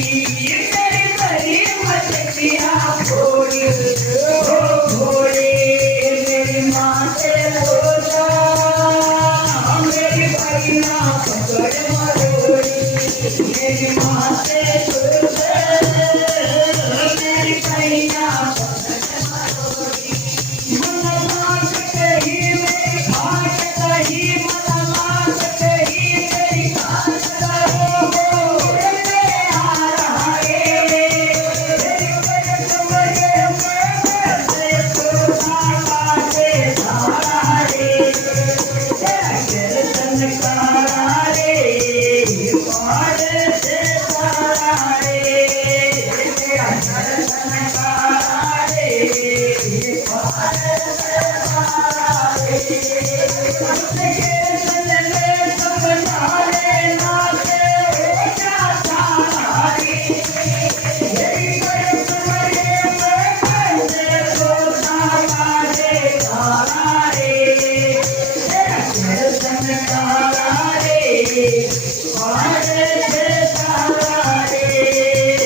मेरी बड़ी मछलिया भोली ओ भोली मेरी माँ से पूछा मेरी बड़ी माँ पकड़ मरोड़ी मेरी माँ से